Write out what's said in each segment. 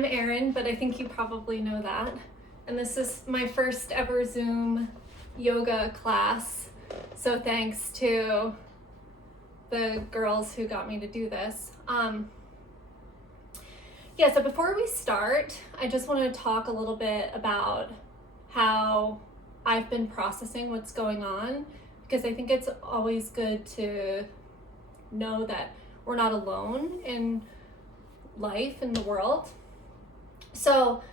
I'm Erin, but I think you probably know that. And this is my first ever Zoom yoga class. So thanks to the girls who got me to do this. So before we start, I just want to talk a little bit about how I've been processing what's going on, because I think it's always good to know that we're not alone in life, in the world. So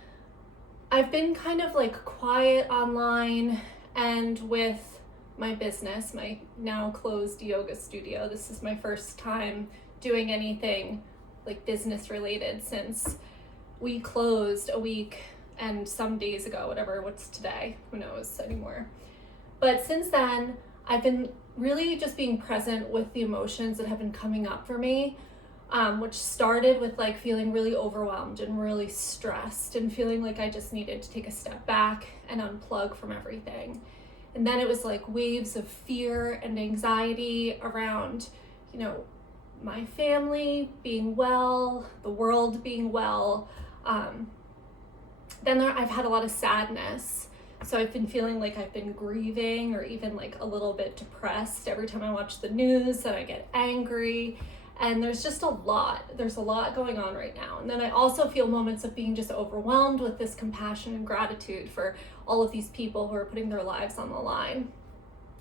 I've been kind of like quiet online and with my business, my now closed yoga studio. This is my first time doing anything like business related since we closed a week and some days ago, what's today, who knows anymore. But since then, I've been really just being present with the emotions that have been coming up for me, which started with like feeling really overwhelmed and really stressed and feeling like I just needed to take a step back and unplug from everything. And then it was like waves of fear and anxiety around, my family being well, the world being well. Then I've had a lot of sadness. So I've been feeling like I've been grieving or even like a little bit depressed every time I watch the news, and I get angry. And there's just a lot going on right now. And then I also feel moments of being just overwhelmed with this compassion and gratitude for all of these people who are putting their lives on the line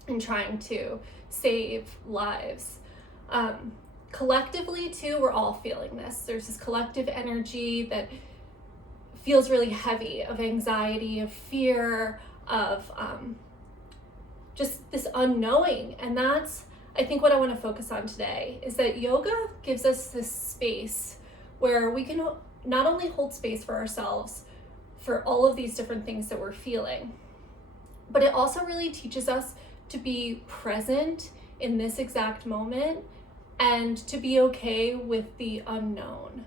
and trying to save lives. Collectively too, we're all feeling this. There's this collective energy that feels really heavy, of anxiety, of fear, of just this unknowing. And that's, I think, what I want to focus on today, is that yoga gives us this space where we can not only hold space for ourselves for all of these different things that we're feeling, but it also really teaches us to be present in this exact moment and to be okay with the unknown.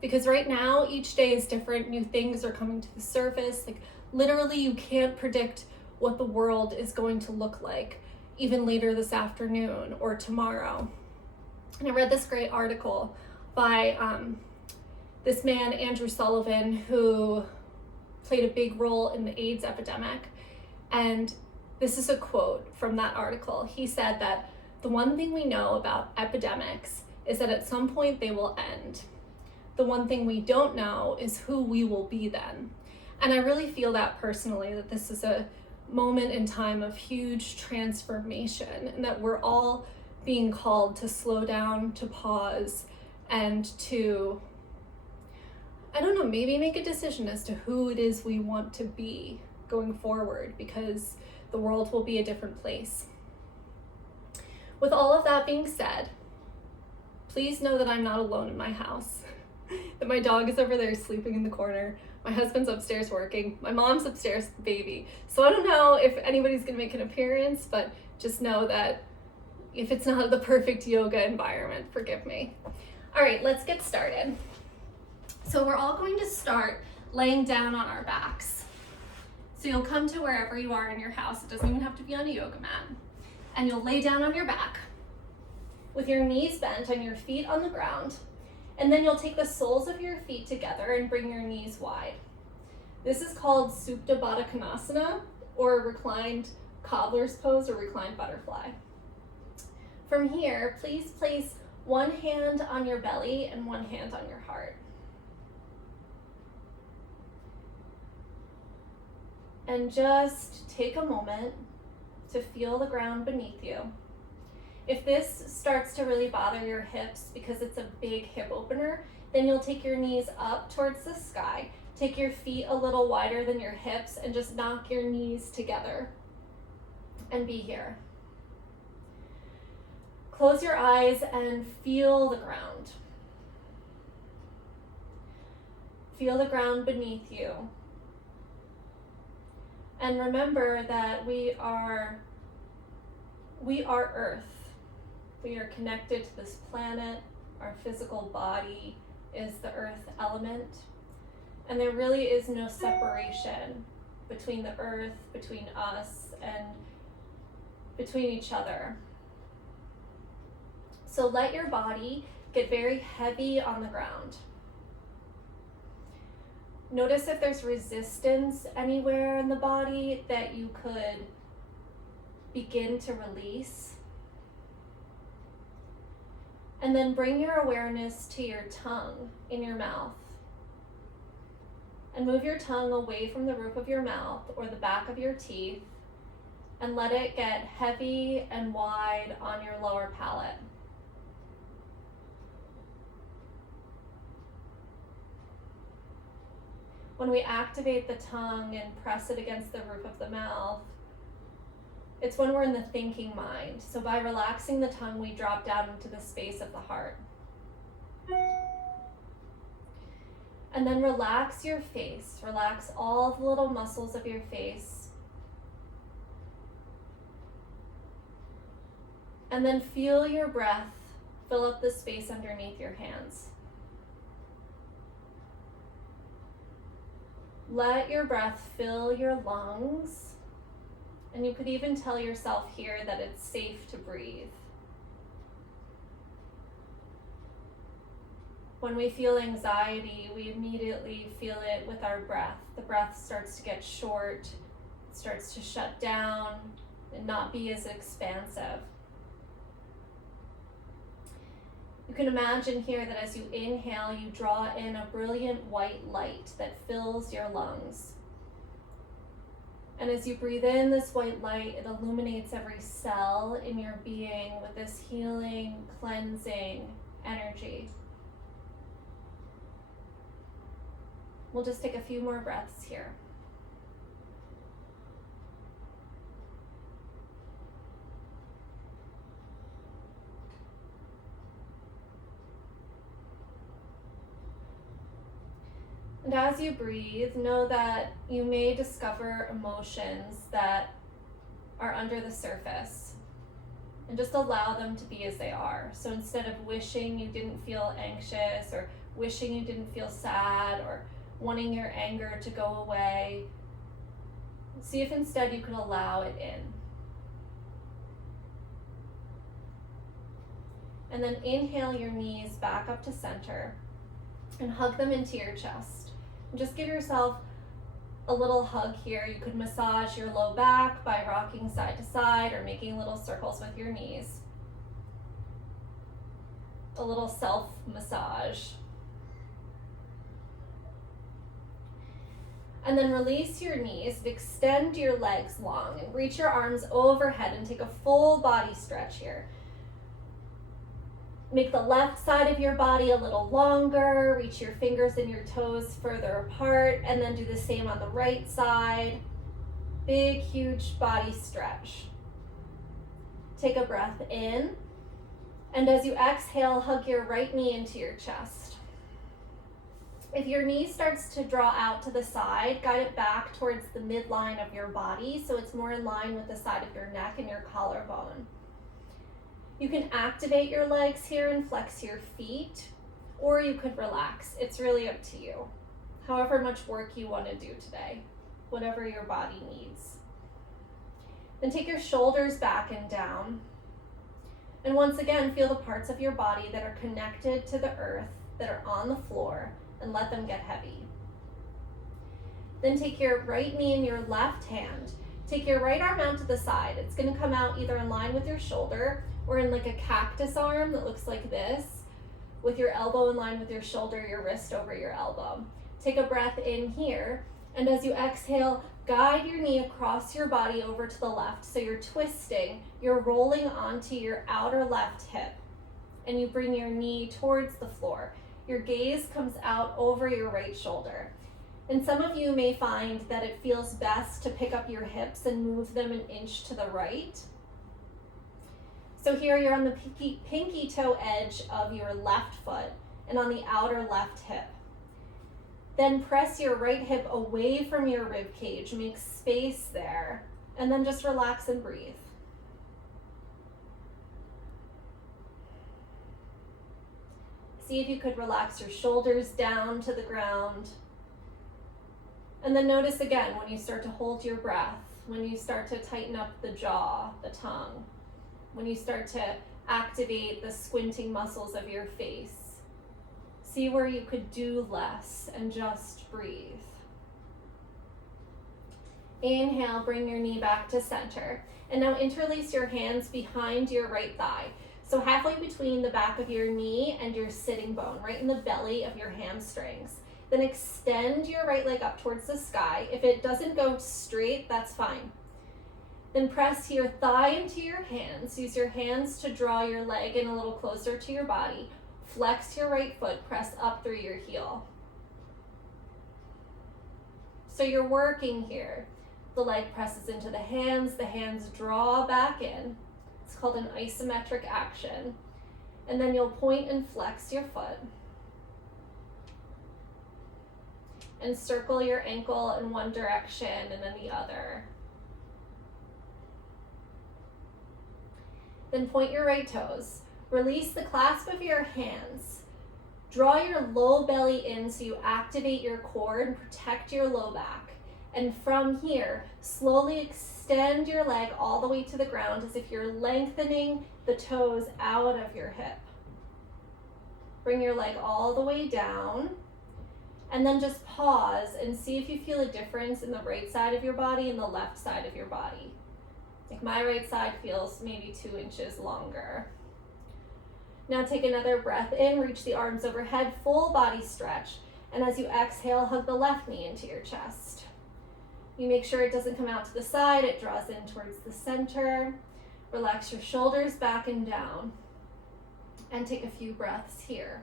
Because right now, each day is different. New things are coming to the surface. Like literally, you can't predict what the world is going to look like even later this afternoon or tomorrow. And I read this great article by this man, Andrew Sullivan, who played a big role in the AIDS epidemic. And this is a quote from that article. He said that the one thing we know about epidemics is that at some point they will end. The one thing we don't know is who we will be then. And I really feel that personally, that this is a moment in time of huge transformation, and that we're all being called to slow down, to pause, and to, maybe make a decision as to who it is we want to be going forward, because the world will be a different place. With all of that being said, please know that I'm not alone in my house. That my dog is over there sleeping in the corner. My husband's upstairs working. My mom's upstairs with the baby. So I don't know if anybody's gonna make an appearance, but just know that if it's not the perfect yoga environment, forgive me. All right, let's get started. So we're all going to start laying down on our backs. So you'll come to wherever you are in your house. It doesn't even have to be on a yoga mat. And you'll lay down on your back with your knees bent and your feet on the ground. And then you'll take the soles of your feet together and bring your knees wide. This is called Supta Baddha Konasana, or reclined cobbler's pose, or reclined butterfly. From here, please place one hand on your belly and one hand on your heart. And just take a moment to feel the ground beneath you. If this starts to really bother your hips because it's a big hip opener, then you'll take your knees up towards the sky. Take your feet a little wider than your hips and just knock your knees together and be here. Close your eyes and feel the ground. Feel the ground beneath you. And remember that we are Earth. We are connected to this planet. Our physical body is the earth element. And there really is no separation between the earth, between us, and between each other. So let your body get very heavy on the ground. Notice if there's resistance anywhere in the body that you could begin to release. And then bring your awareness to your tongue in your mouth. And move your tongue away from the roof of your mouth or the back of your teeth and let it get heavy and wide on your lower palate. When we activate the tongue and press it against the roof of the mouth, it's when we're in the thinking mind. So by relaxing the tongue, we drop down into the space of the heart. And then relax your face. Relax all the little muscles of your face. And then feel your breath fill up the space underneath your hands. Let your breath fill your lungs, and you could even tell yourself here that it's safe to breathe. When we feel anxiety, we immediately feel it with our breath. The breath starts to get short, it starts to shut down, and not be as expansive. You can imagine here that as you inhale, you draw in a brilliant white light that fills your lungs. And as you breathe in this white light, it illuminates every cell in your being with this healing, cleansing energy. We'll just take a few more breaths here. And as you breathe, know that you may discover emotions that are under the surface, and just allow them to be as they are. So instead of wishing you didn't feel anxious, or wishing you didn't feel sad, or wanting your anger to go away, see if instead you can allow it in. And then inhale your knees back up to center and hug them into your chest. And just give yourself a little hug here. You could massage your low back by rocking side to side or making little circles with your knees. A little self-massage. And then release your knees, extend your legs long, and reach your arms overhead and take a full body stretch here. Make the left side of your body a little longer, reach your fingers and your toes further apart, and then do the same on the right side. Big, huge body stretch. Take a breath in, and as you exhale, hug your right knee into your chest. If your knee starts to draw out to the side, guide it back towards the midline of your body so it's more in line with the side of your neck and your collarbone. You can activate your legs here and flex your feet, or you could relax. It's really up to you. However much work you want to do today, whatever your body needs. Then take your shoulders back and down. And once again, feel the parts of your body that are connected to the earth, that are on the floor, and let them get heavy. Then take your right knee in your left hand. Take your right arm out to the side. It's going to come out either in line with your shoulder or in like a cactus arm that looks like this, with your elbow in line with your shoulder, your wrist over your elbow. Take a breath in here, and as you exhale, guide your knee across your body over to the left. So you're twisting, you're rolling onto your outer left hip, and you bring your knee towards the floor. Your gaze comes out over your right shoulder. And some of you may find that it feels best to pick up your hips and move them an inch to the right. So here you're on the pinky toe edge of your left foot and on the outer left hip. Then press your right hip away from your rib cage, make space there, and then just relax and breathe. See if you could relax your shoulders down to the ground. And then notice again when you start to hold your breath, when you start to tighten up the jaw, the tongue, when you start to activate the squinting muscles of your face. See where you could do less and just breathe. Inhale, bring your knee back to center. And now interlace your hands behind your right thigh. So halfway between the back of your knee and your sitting bone, right in the belly of your hamstrings. Then extend your right leg up towards the sky. If it doesn't go straight, that's fine. Then press your thigh into your hands. Use your hands to draw your leg in a little closer to your body. Flex your right foot, press up through your heel. So you're working here. The leg presses into the hands draw back in. It's called an isometric action. And then you'll point and flex your foot. And circle your ankle in one direction and then the other. Then point your right toes. Release the clasp of your hands. Draw your low belly in so you activate your core and protect your low back. And from here, slowly extend your leg all the way to the ground as if you're lengthening the toes out of your hip. Bring your leg all the way down. And then just pause and see if you feel a difference in the right side of your body and the left side of your body. Like my right side feels maybe 2 inches longer. Now take another breath in, reach the arms overhead, full body stretch. And as you exhale, hug the left knee into your chest. You make sure it doesn't come out to the side, it draws in towards the center. Relax your shoulders back and down. And take a few breaths here.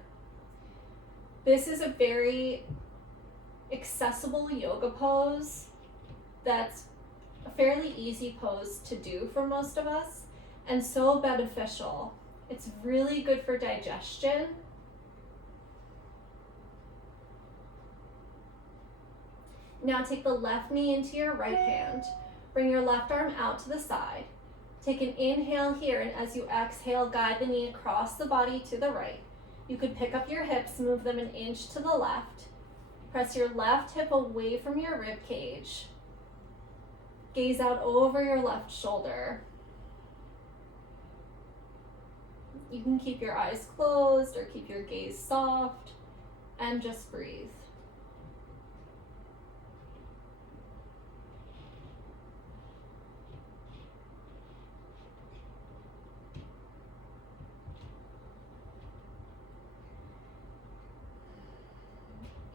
This is a very accessible yoga pose that's a fairly easy pose to do for most of us and so beneficial. It's really good for digestion. Now take the left knee into your right hand. Bring your left arm out to the side. Take an inhale here, and as you exhale, guide the knee across the body to the right. You could pick up your hips, move them 1 inch to the left. Press your left hip away from your rib cage. Gaze out over your left shoulder. You can keep your eyes closed or keep your gaze soft and just breathe.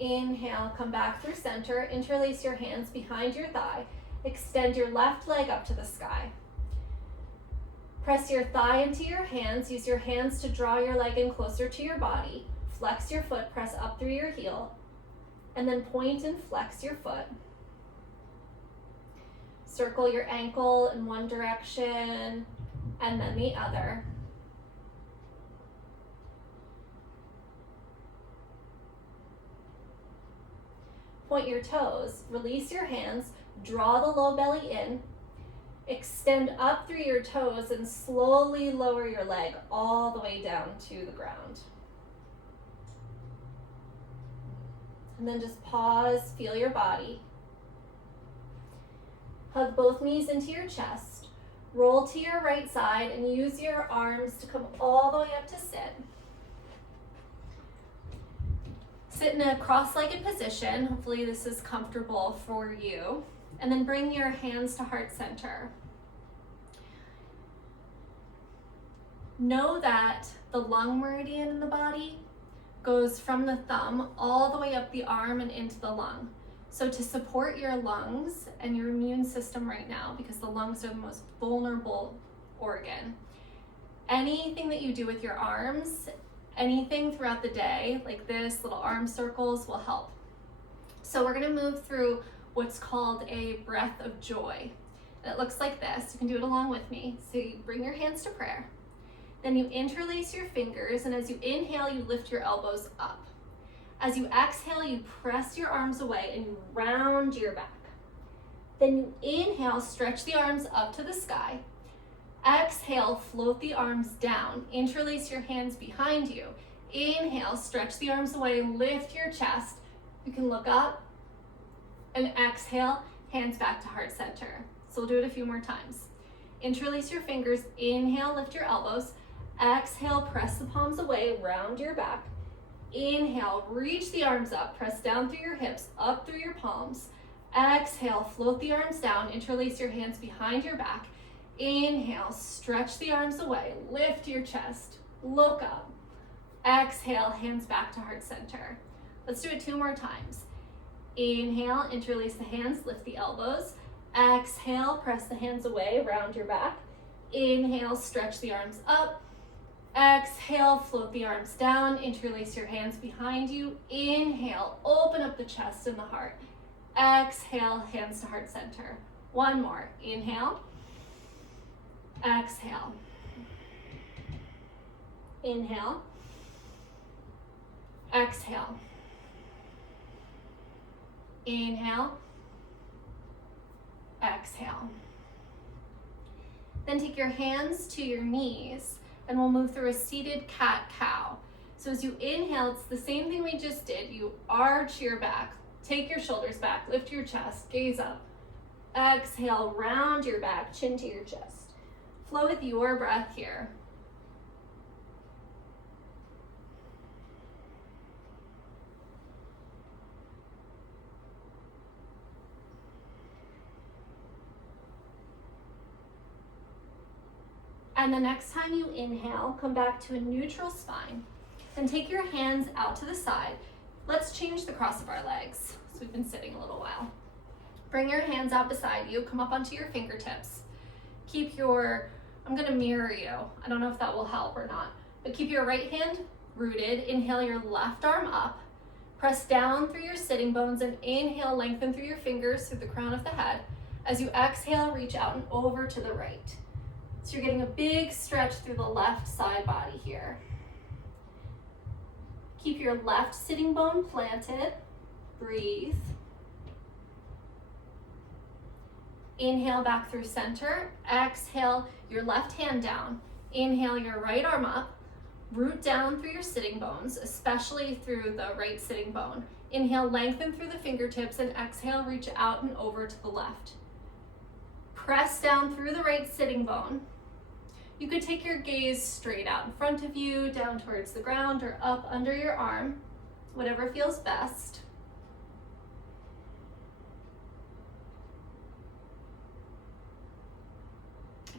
Inhale, come back through center, interlace your hands behind your thigh, extend your left leg up to the sky. Press your thigh into your hands, use your hands to draw your leg in closer to your body, flex your foot, press up through your heel, and then point and flex your foot. Circle your ankle in one direction and then the other. Point your toes, release your hands, draw the low belly in, extend up through your toes and slowly lower your leg all the way down to the ground. And then just pause, feel your body. Hug both knees into your chest, roll to your right side and use your arms to come all the way up to sit. Sit in a cross-legged position. Hopefully this is comfortable for you. And then bring your hands to heart center. Know that the lung meridian in the body goes from the thumb all the way up the arm and into the lung. So to support your lungs and your immune system right now, because the lungs are the most vulnerable organ, anything that you do with your arms, anything throughout the day, like this, little arm circles, will help. So we're gonna move through what's called a breath of joy. And it looks like this. You can do it along with me. So you bring your hands to prayer. Then you interlace your fingers, and as you inhale, you lift your elbows up. As you exhale, you press your arms away and you round your back. Then you inhale, stretch the arms up to the sky. Exhale, float the arms down. Interlace your hands behind you. Inhale, stretch the arms away, lift your chest. You can look up. And exhale, hands back to heart center. So we'll do it a few more times. Interlace your fingers. Inhale, lift your elbows. Exhale, press the palms away, round your back. Inhale, reach the arms up, press down through your hips, up through your palms. Exhale, float the arms down, interlace your hands behind your back. Inhale, stretch the arms away, lift your chest, look up. Exhale, hands back to heart center. Let's do it 2 more times. Inhale, interlace the hands, lift the elbows. Exhale, press the hands away, round your back. Inhale, stretch the arms up. Exhale, float the arms down, interlace your hands behind you. Inhale, open up the chest and the heart. Exhale, hands to heart center. 1 more. Inhale. Exhale. Inhale. Exhale. Inhale. Exhale. Then take your hands to your knees and we'll move through a seated cat-cow. So as you inhale, it's the same thing we just did. You arch your back, take your shoulders back, lift your chest, gaze up. Exhale, round your back, chin to your chest. Flow with your breath here. And the next time you inhale, come back to a neutral spine. Then take your hands out to the side. Let's change the cross of our legs. So we've been sitting a little while. Bring your hands out beside you, come up onto your fingertips. I'm gonna mirror you. I don't know if that will help or not, but keep your right hand rooted. Inhale your left arm up. Press down through your sitting bones and inhale, lengthen through your fingers through the crown of the head. As you exhale, reach out and over to the right. So you're getting a big stretch through the left side body here. Keep your left sitting bone planted. Breathe. Inhale back through center. Exhale your left hand down. Inhale your right arm up. Root down through your sitting bones, especially through the right sitting bone. Inhale, lengthen through the fingertips, and exhale, reach out and over to the left. Press down through the right sitting bone. You could take your gaze straight out in front of you, down towards the ground, or up under your arm, whatever feels best.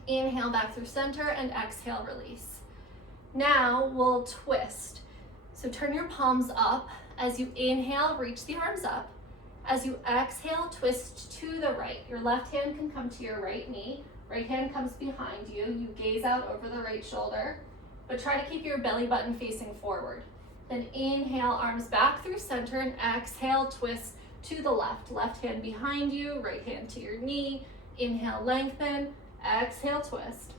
Inhale back through center and exhale, release. Now we'll twist. So turn your palms up. As you inhale, reach the arms up. As you exhale, twist to the right. Your left hand can come to your right knee. Right hand comes behind you. You gaze out over the right shoulder, but try to keep your belly button facing forward. Then inhale, arms back through center, and exhale, twist to the left. Left hand behind you, right hand to your knee. Inhale, lengthen. Exhale, twist.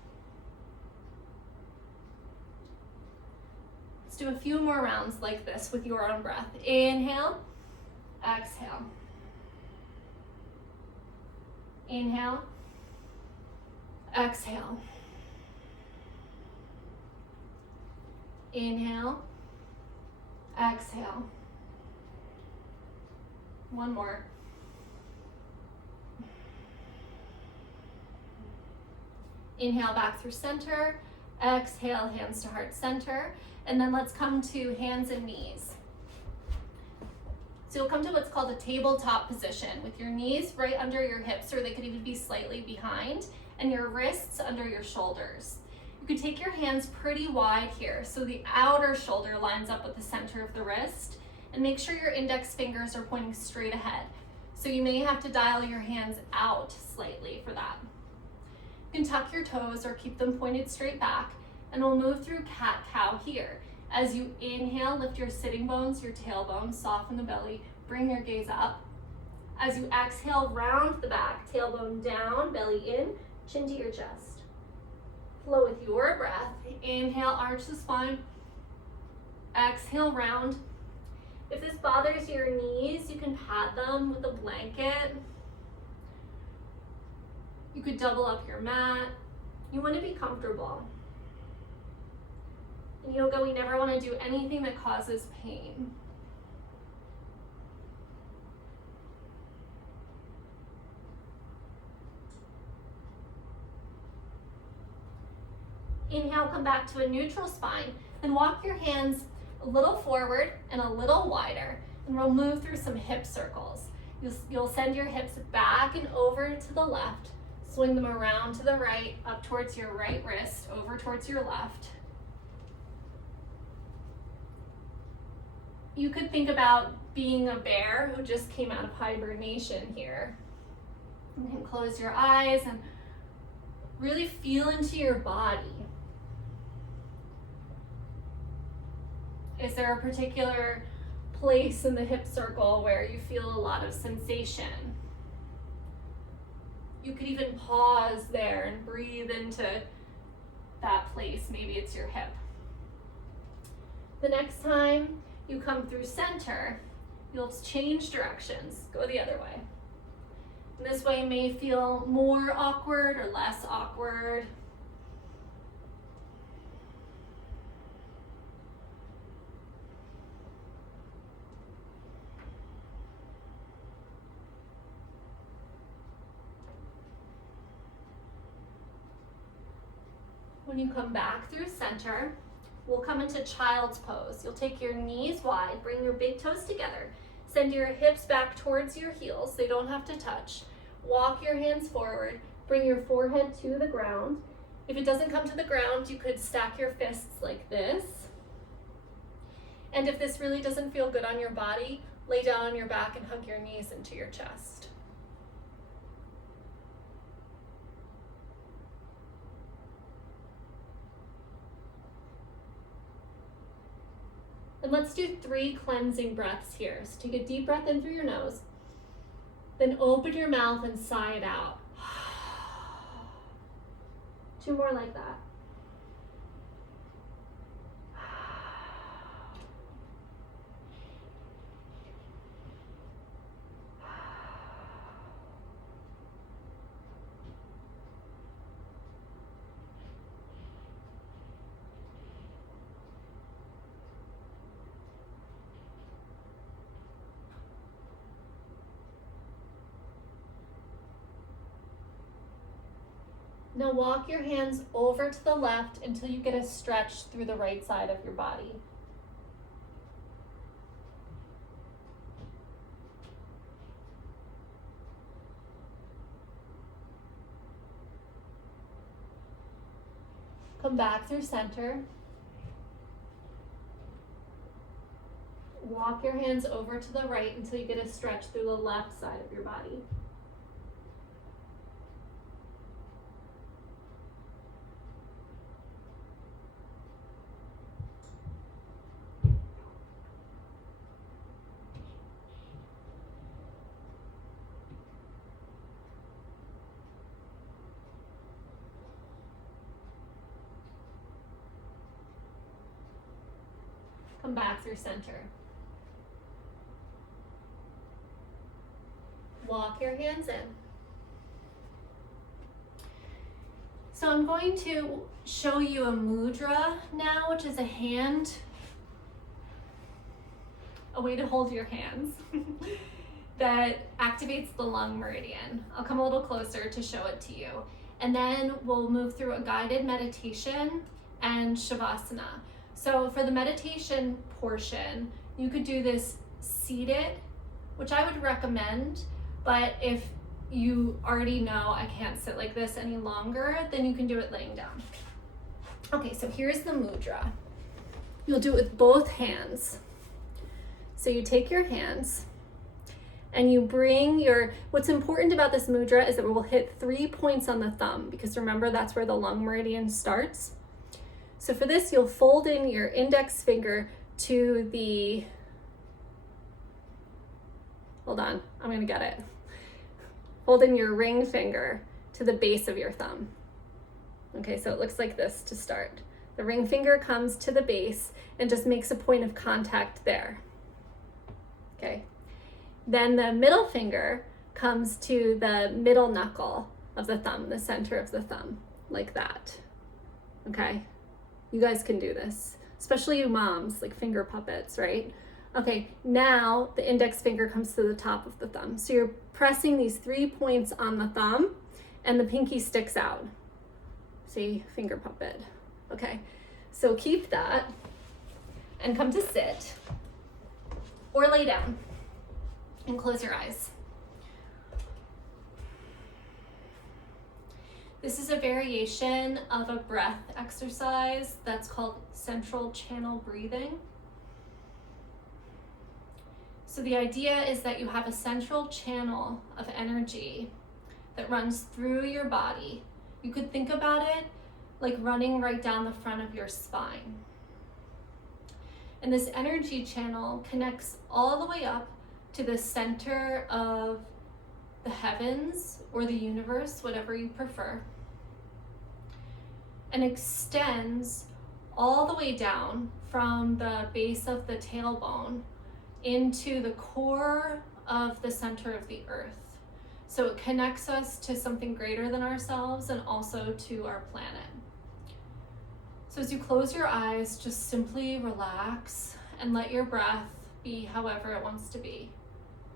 Let's do a few more rounds like this with your own breath. Inhale, exhale. Inhale, exhale. Inhale, exhale. One more. Inhale back through center. Exhale, hands to heart center. And then let's come to hands and knees. So you'll come to what's called a tabletop position with your knees right under your hips, or they could even be slightly behind, and your wrists under your shoulders. You could take your hands pretty wide here, so the outer shoulder lines up with the center of the wrist, and make sure your index fingers are pointing straight ahead. So you may have to dial your hands out slightly for that. You can tuck your toes or keep them pointed straight back, and we'll move through cat-cow here. As you inhale, lift your sitting bones, your tailbone, soften the belly, bring your gaze up. As you exhale, round the back, tailbone down, belly in, chin to your chest. Flow with your breath. Inhale, arch the spine. Exhale, round. If this bothers your knees, you can pad them with a blanket. You could double up your mat. You want to be comfortable. In yoga, we never want to do anything that causes pain. Inhale, come back to a neutral spine, and walk your hands a little forward and a little wider, and we'll move through some hip circles. You'll send your hips back and over to the left, swing them around to the right, up towards your right wrist, over towards your left. You could think about being a bear who just came out of hibernation here. You can close your eyes and really feel into your body. Is there a particular place in the hip circle where you feel a lot of sensation? You could even pause there and breathe into that place. Maybe it's your hip. The next time you come through center, you'll change directions, go the other way. And this way may feel more awkward or less awkward. When you come back through center, we'll come into child's pose. You'll take your knees wide, bring your big toes together. Send your hips back towards your heels, they don't have to touch. Walk your hands forward, bring your forehead to the ground. If it doesn't come to the ground, you could stack your fists like this. And if this really doesn't feel good on your body, lay down on your back and hug your knees into your chest. And let's do 3 cleansing breaths here. So take a deep breath in through your nose, then open your mouth and sigh it out. 2 more like that. Now walk your hands over to the left until you get a stretch through the right side of your body. Come back through center. Walk your hands over to the right until you get a stretch through the left side of your body. Come back through center. Walk your hands in. So I'm going to show you a mudra now, which is a hand, a way to hold your hands that activates the lung meridian. I'll come a little closer to show it to you. And then we'll move through a guided meditation and shavasana. So for the meditation portion, you could do this seated, which I would recommend, but if you already know I can't sit like this any longer, then you can do it laying down. Okay, so here's the mudra. You'll do it with both hands. So you take your hands and you bring what's important about this mudra is that we'll hit 3 points on the thumb, because remember that's where the lung meridian starts. So for this, you'll fold in your index finger to the, hold on, I'm gonna get it. Fold in your ring finger to the base of your thumb. Okay, so it looks like this to start. The ring finger comes to the base and just makes a point of contact there. Okay, then the middle finger comes to the middle knuckle of the thumb, the center of the thumb, like that. Okay. You guys can do this, especially you moms, like finger puppets, right? Okay, now the index finger comes to the top of the thumb. So you're pressing these 3 points on the thumb and the pinky sticks out. See, finger puppet. Okay, so keep that. and come to sit or lay down and close your eyes. This is a variation of a breath exercise that's called central channel breathing. So the idea is that you have a central channel of energy that runs through your body. You could think about it like running right down the front of your spine. And this energy channel connects all the way up to the center of the heavens or the universe, whatever you prefer, and extends all the way down from the base of the tailbone into the core of the center of the earth. So it connects us to something greater than ourselves and also to our planet. So as you close your eyes, just simply relax and let your breath be however it wants to be.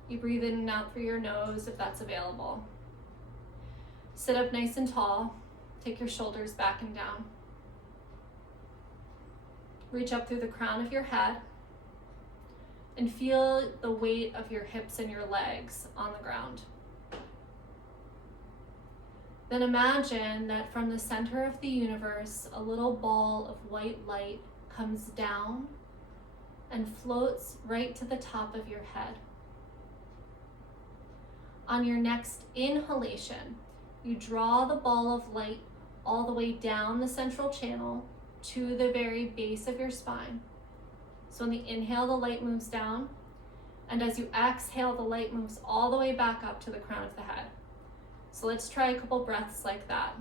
You breathe in and out through your nose if that's available. Sit up nice and tall. Take your shoulders back and down. Reach up through the crown of your head and feel the weight of your hips and your legs on the ground. Then imagine that from the center of the universe, a little ball of white light comes down and floats right to the top of your head. On your next inhalation, you draw the ball of light all the way down the central channel to the very base of your spine. So on the inhale, the light moves down, and as you exhale, the light moves all the way back up to the crown of the head. So let's try a couple breaths like that.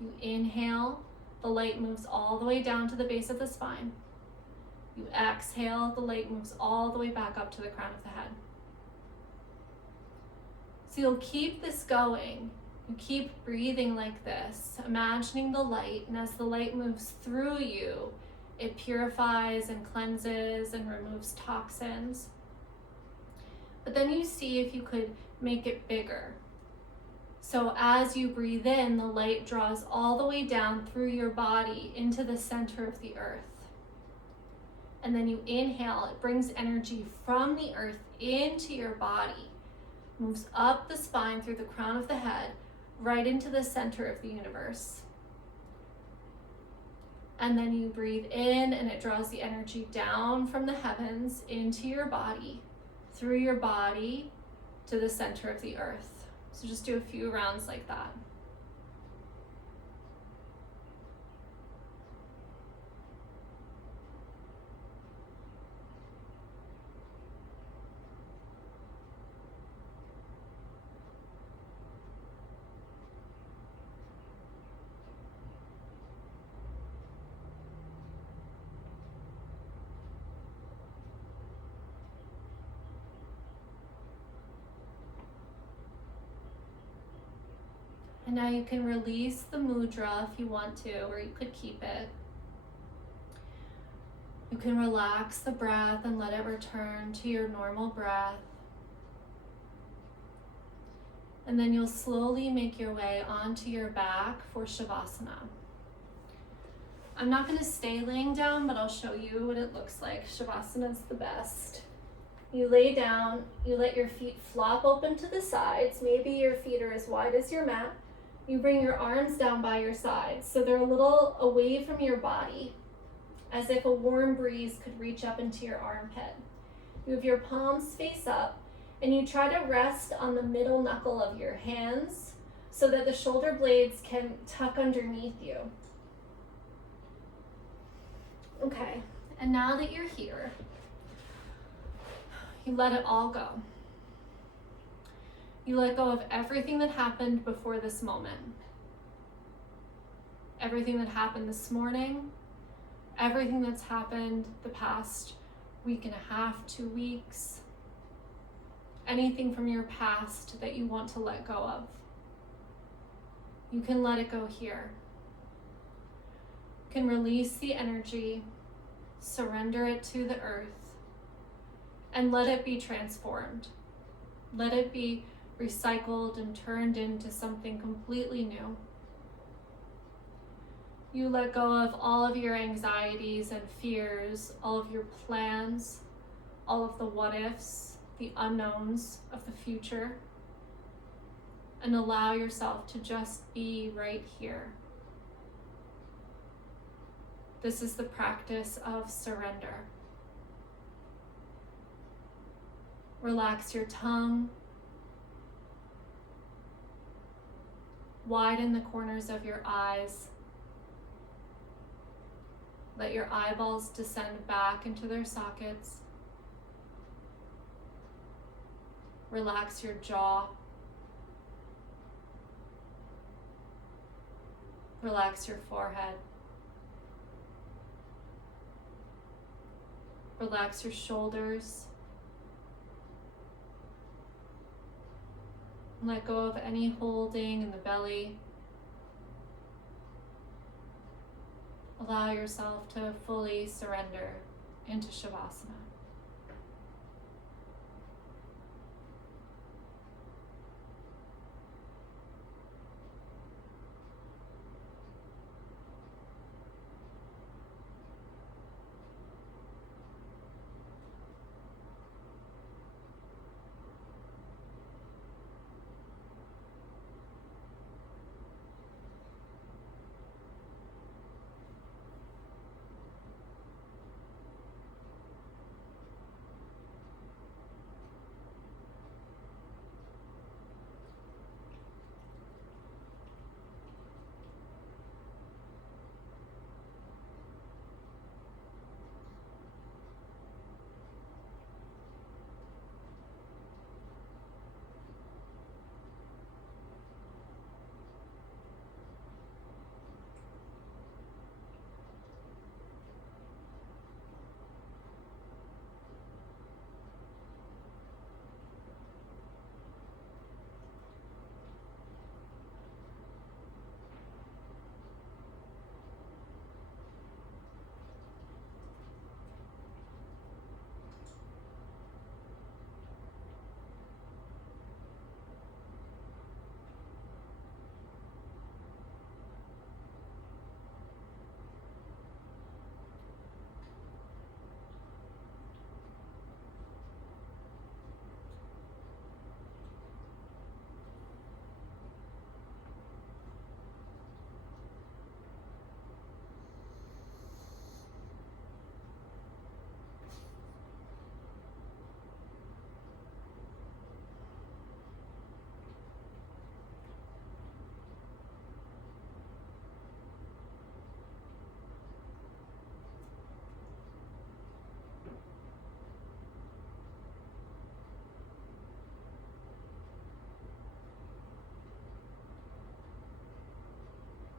You inhale, the light moves all the way down to the base of the spine. You exhale, the light moves all the way back up to the crown of the head. So you'll keep this going. You keep breathing like this, imagining the light, and as the light moves through you, it purifies and cleanses and removes toxins. But then you see if you could make it bigger. So as you breathe in, the light draws all the way down through your body into the center of the earth. And then you inhale, it brings energy from the earth into your body, moves up the spine through the crown of the head, right into the center of the universe. And then you breathe in and it draws the energy down from the heavens into your body, through your body to the center of the earth. So just do a few rounds like that. And now you can release the mudra if you want to, or you could keep it. You can relax the breath and let it return to your normal breath. And then you'll slowly make your way onto your back for Shavasana. I'm not going to stay laying down, but I'll show you what it looks like. Shavasana is the best. You lay down, you let your feet flop open to the sides. Maybe your feet are as wide as your mat. You bring your arms down by your sides so they're a little away from your body, as if a warm breeze could reach up into your armpit. You have your palms face up, and you try to rest on the middle knuckle of your hands so that the shoulder blades can tuck underneath you. Okay, and now that you're here, you let it all go. You let go of everything that happened before this moment. Everything that happened this morning, everything that's happened the past week and a half, 2 weeks, anything from your past that you want to let go of. You can let it go here. You can release the energy, surrender it to the earth, and let it be transformed. Let it be recycled and turned into something completely new. You let go of all of your anxieties and fears, all of your plans, all of the what ifs, the unknowns of the future, and allow yourself to just be right here. This is the practice of surrender. Relax your tongue. Widen the corners of your eyes. Let your eyeballs descend back into their sockets. Relax your jaw. Relax your forehead. Relax your shoulders. Let go of any holding in the belly. Allow yourself to fully surrender into Shavasana.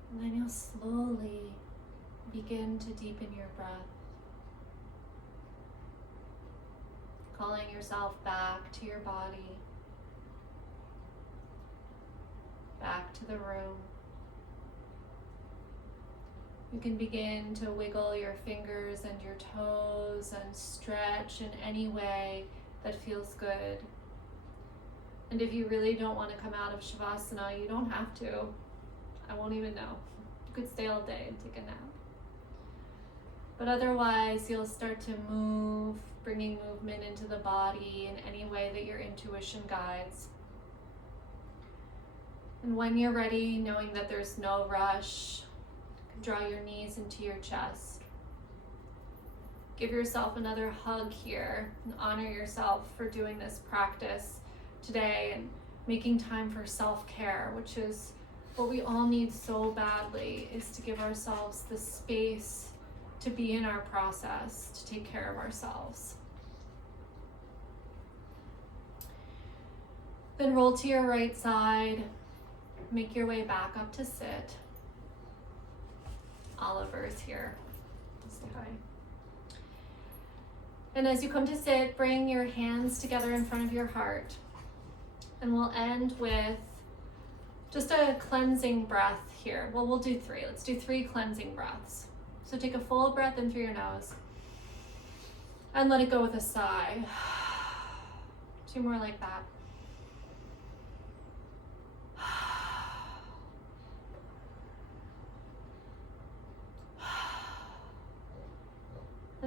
And then you'll slowly begin to deepen your breath, calling yourself back to your body, back to the room. You can begin to wiggle your fingers and your toes and stretch in any way that feels good. And if you really don't want to come out of Shavasana, you don't have to. I won't even know. You could stay all day and take a nap. But otherwise, you'll start to move, bringing movement into the body in any way that your intuition guides. And when you're ready, knowing that there's no rush, draw your knees into your chest. Give yourself another hug here and honor yourself for doing this practice today and making time for self-care, which is what we all need so badly, is to give ourselves the space to be in our process, to take care of ourselves. Then roll to your right side, make your way back up to sit. Oliver's here. Say hi. And as you come to sit, bring your hands together in front of your heart. And we'll end with just a cleansing breath here. Well, we'll do three. Let's do 3 cleansing breaths. So take a full breath in through your nose and let it go with a sigh. 2 more like that.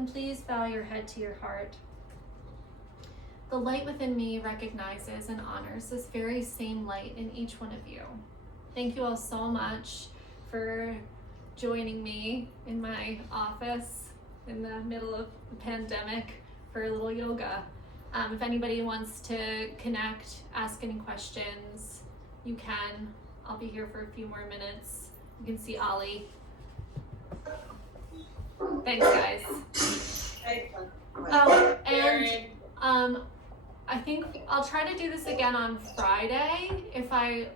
And please bow your head to your heart. The light within me recognizes and honors this very same light in each one of you. Thank you all so much for joining me in my office in the middle of the pandemic for a little yoga. If anybody wants to connect, ask any questions, you can. I'll be here for a few more minutes. You can see Ollie. Thanks, guys. Oh, and I think I'll try to do this again on Friday. If my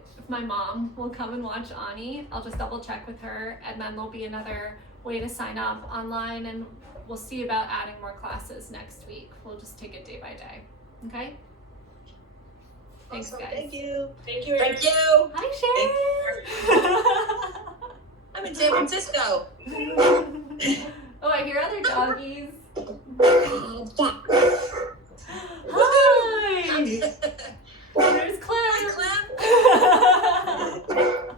mom will come and watch Ani, I'll just double check with her, and then there'll be another way to sign up online, and we'll see about adding more classes next week. We'll just take it day by day. Okay? Thanks, awesome. guys. Thank you. Thank you. Thank you. Hi, Sharon. I'm in San Francisco. Oh, I hear other doggies. Hi. There's Clem. Hi, Clem.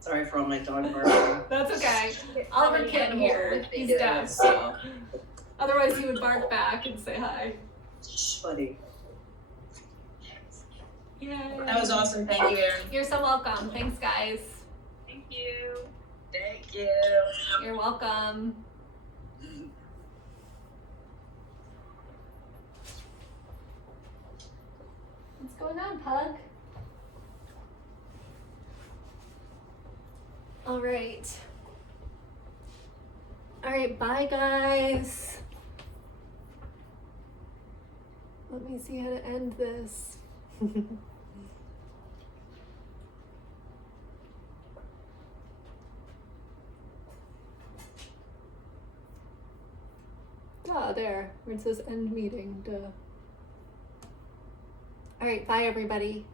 Sorry for all my dog barking. That's okay. Oliver can't hear. He's deaf, so otherwise he would bark back and say hi. Shh, buddy. Yay. That was awesome. Thank you, Erin. You're so welcome. Thanks, guys. Thank you. Thank you. You're welcome. What's going on, Pug? All right. All right, bye, guys. Let me see how to end this. Ah, there, where it says end meeting, duh. All right, bye everybody.